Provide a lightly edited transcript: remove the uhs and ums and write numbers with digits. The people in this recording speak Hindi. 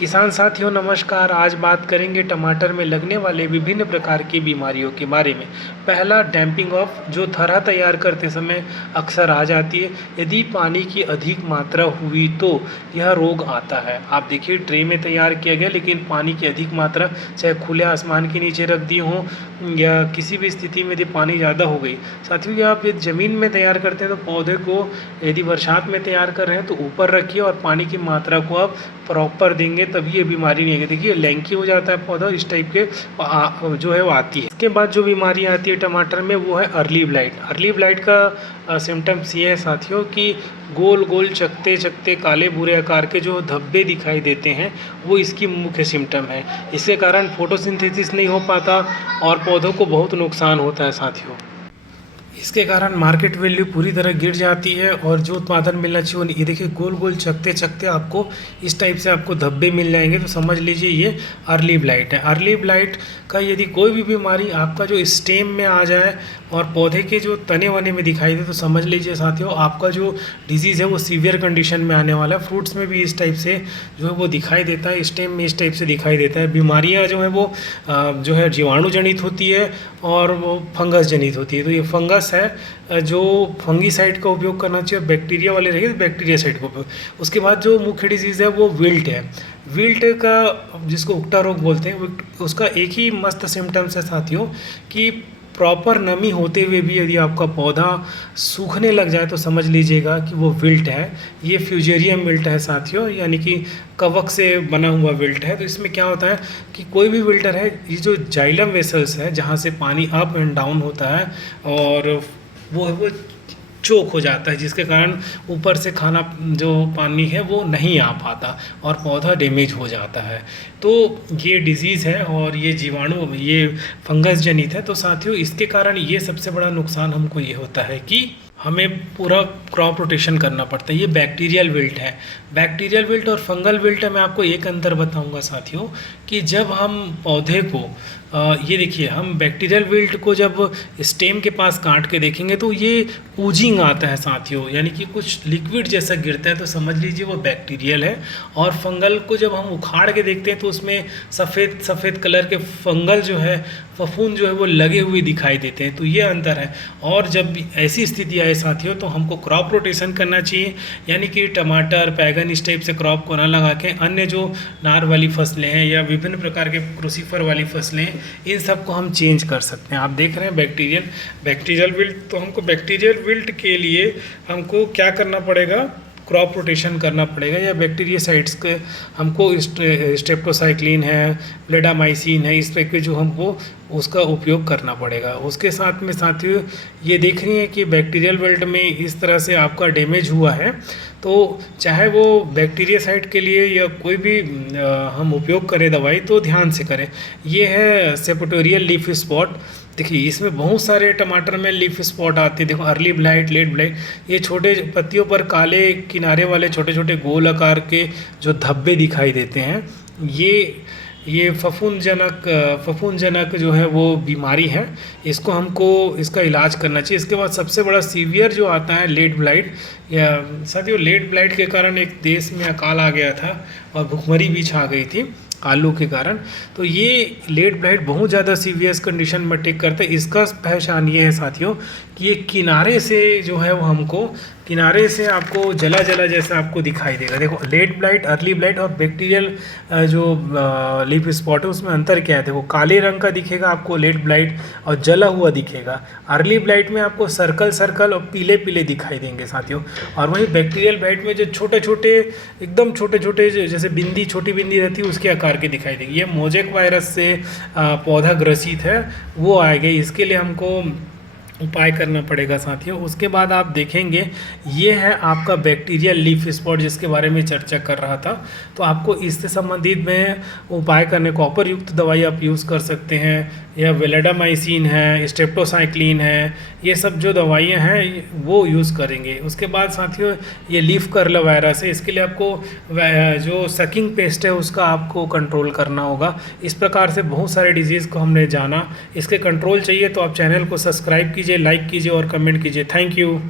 किसान साथियों नमस्कार। आज बात करेंगे टमाटर में लगने वाले विभिन्न प्रकार की बीमारियों के बारे में। पहला डैम्पिंग ऑफ, जो थरहा तैयार करते समय अक्सर आ जाती है। यदि पानी की अधिक मात्रा हुई तो यह रोग आता है। आप देखिए ट्रे में तैयार किया गया लेकिन पानी की अधिक मात्रा, चाहे खुले आसमान के नीचे रख दिए हों या किसी भी स्थिति में यदि पानी ज़्यादा हो गई। साथियों यदि आप ज़मीन में तैयार करते हैं तो पौधे को, यदि बरसात में तैयार कर रहे हैं तो ऊपर रखिए और पानी की मात्रा को आप प्रॉपर देंगे, तभी ये बीमारी नहीं आएगी। देखिए लैंकी हो जाता है पौधा, इस टाइप के जो है वो आती है। इसके बाद जो बीमारी आती है टमाटर में वो है अर्ली ब्लाइट। अर्ली ब्लाइट का सिम्टम्स ये है साथियों कि गोल गोल चकते चकते काले भूरे आकार के जो धब्बे दिखाई देते हैं वो इसकी मुख्य सिम्टम है। इसके कारण फोटोसिंथेसिस नहीं हो पाता और पौधों को बहुत नुकसान होता है साथियों। इसके कारण मार्केट वैल्यू पूरी तरह गिर जाती है और जो उत्पादन मिलना चाहिए, ये देखिए गोल गोल चकते चकते आपको इस टाइप से आपको धब्बे मिल जाएंगे, तो समझ लीजिए ये अर्ली ब्लाइट है। अर्ली ब्लाइट का यदि कोई भी बीमारी आपका जो स्टेम में आ जाए और पौधे के जो तने वने में दिखाई दे तो समझ लीजिए साथियों आपका जो डिजीज़ है वो सीवियर कंडीशन में आने वाला है। फ्रूट्स में भी इस टाइप से जो है वो दिखाई देता है, स्टेम में इस टाइप से दिखाई देता है। बीमारियाँ जो है वो जो है जीवाणु जनित होती है और वो फंगस जनित होती है। तो ये फंगस है जो फंगीसाइड का उपयोग करना चाहिए, बैक्टीरिया वाले रहिए तो बैक्टीरिया साइड का उपयोग। उसके बाद जो मुख्य डिजीज़ है वो विल्ट है। विल्ट का, जिसको उकटा रोग बोलते हैं, उसका एक ही मस्त सिम्टम्स है साथियों कि प्रॉपर नमी होते हुए भी यदि आपका पौधा सूखने लग जाए तो समझ लीजिएगा कि वो विल्ट है। ये फ्यूजेरियम विल्ट है साथियों, यानी कि कवक से बना हुआ विल्ट है। तो इसमें क्या होता है कि कोई भी विल्टर है, ये जो जाइलम वेसल्स है जहाँ से पानी अप एंड डाउन होता है और वो चोक हो जाता है, जिसके कारण ऊपर से खाना जो पानी है वो नहीं आ पाता और पौधा डैमेज हो जाता है। तो ये डिजीज़ है और ये जीवाणु, ये फंगस जनित है। तो साथियों इसके कारण ये सबसे बड़ा नुकसान हमको ये होता है कि हमें पूरा क्रॉप रोटेशन करना पड़ता है। ये बैक्टीरियल विल्ट है। बैक्टीरियल विल्ट और फंगल विल्ट है, मैं आपको एक अंतर बताऊंगा साथियों कि जब हम पौधे को ये देखिए, हम बैक्टीरियल विल्ट को जब स्टेम के पास काट के देखेंगे तो ये पूजिंग आता है साथियों, यानी कि कुछ लिक्विड जैसा गिरता है, तो समझ लीजिए वो बैक्टीरियल है। और फंगल को जब हम उखाड़ के देखते हैं तो उसमें सफ़ेद सफ़ेद कलर के फंगल जो है, फफूंद जो है वो लगे हुए दिखाई देते हैं। तो ये अंतर है। और जब ऐसी स्थिति आए साथियों तो हमको क्रॉप रोटेशन करना चाहिए, यानी कि टमाटर, बैगन इस टाइप से क्रॉप को ना लगा के अन्य जो नार वाली फसलें हैं या विभिन्न प्रकार के क्रूसीफर वाली फसलें, इन सब को हम चेंज कर सकते हैं। आप देख रहे हैं बैक्टीरियल विल्ट, तो हमको बैक्टीरियल विल्ट के लिए हमको क्या करना पड़ेगा, क्रॉप रोटेशन करना पड़ेगा या बैक्टीरियासाइड्स के हमको स्ट्रेप्टोसाइक्लिन है, ब्लेडामाइसिन है, इस टाइप के जो हमको उसका उपयोग करना पड़ेगा। उसके साथ में साथियों ये देख रही है कि बैक्टीरियल विल्ट में इस तरह से आपका डैमेज हुआ है, तो चाहे वो बैक्टीरियासाइड के लिए या कोई भी हम उपयोग करें दवाई तो ध्यान से करें। ये है सेपोटोरियल लीफ स्पॉट। देखिए इसमें बहुत सारे टमाटर में लीफ स्पॉट आते हैं। देखो अर्ली ब्लाइट, लेट ब्लाइट, ये छोटे पत्तियों पर काले किनारे वाले छोटे छोटे गोल आकार के जो धब्बे दिखाई देते हैं, ये फफूंदजनक जो है वो बीमारी है। इसको हमको इसका इलाज करना चाहिए। इसके बाद सबसे बड़ा सीवियर जो आता है लेट ब्लाइट, या साथियों लेट ब्लाइट के कारण एक देश में अकाल आ गया था और भुखमरी भी छा गई थी आलू के कारण। तो ये लेट ब्लाइट बहुत ज़्यादा सीवियस कंडीशन में टेक करता है। इसका पहचान ये है साथियों कि ये किनारे से जो है वो हमको किनारे से आपको जला जला जैसा आपको दिखाई देगा। देखो लेट ब्लाइट, अर्ली ब्लाइट और बैक्टीरियल जो लीफ स्पॉट है उसमें अंतर क्या है। देखो काले रंग का दिखेगा आपको लेट ब्लाइट और जला हुआ दिखेगा। अर्ली ब्लाइट में आपको सर्कल सर्कल और पीले पीले दिखाई देंगे साथियों। और वहीं बैक्टीरियल ब्लाइट में जो छोटे छोटे, एकदम छोटे छोटे जैसे बिंदी, छोटी बिंदी रहती है उसके आकार के दिखाई देंगे। ये मोजेक वायरस से पौधा ग्रसित है, वो आएगा। इसके लिए हमको उपाय करना पड़ेगा साथियों। उसके बाद आप देखेंगे ये है आपका बैक्टीरियल लीफ स्पॉट जिसके बारे में चर्चा कर रहा था। तो आपको इससे संबंधित में उपाय करने, कॉपर युक्त दवाई आप यूज़ कर सकते हैं, या वेलेडामाइसिन है, स्ट्रेप्टोसाइक्लिन है, ये सब जो दवाइयाँ हैं वो यूज़ करेंगे। उसके बाद साथियों ये लीफ कर्ल वायरस है, इसके लिए आपको जो सकिंग पेस्ट है उसका आपको कंट्रोल करना होगा। इस प्रकार से बहुत सारे डिजीज़ को हमने जाना। इसके कंट्रोल चाहिए तो आप चैनल को सब्सक्राइब कीजिए, लाइक कीजिए और कमेंट कीजिए। Thank you.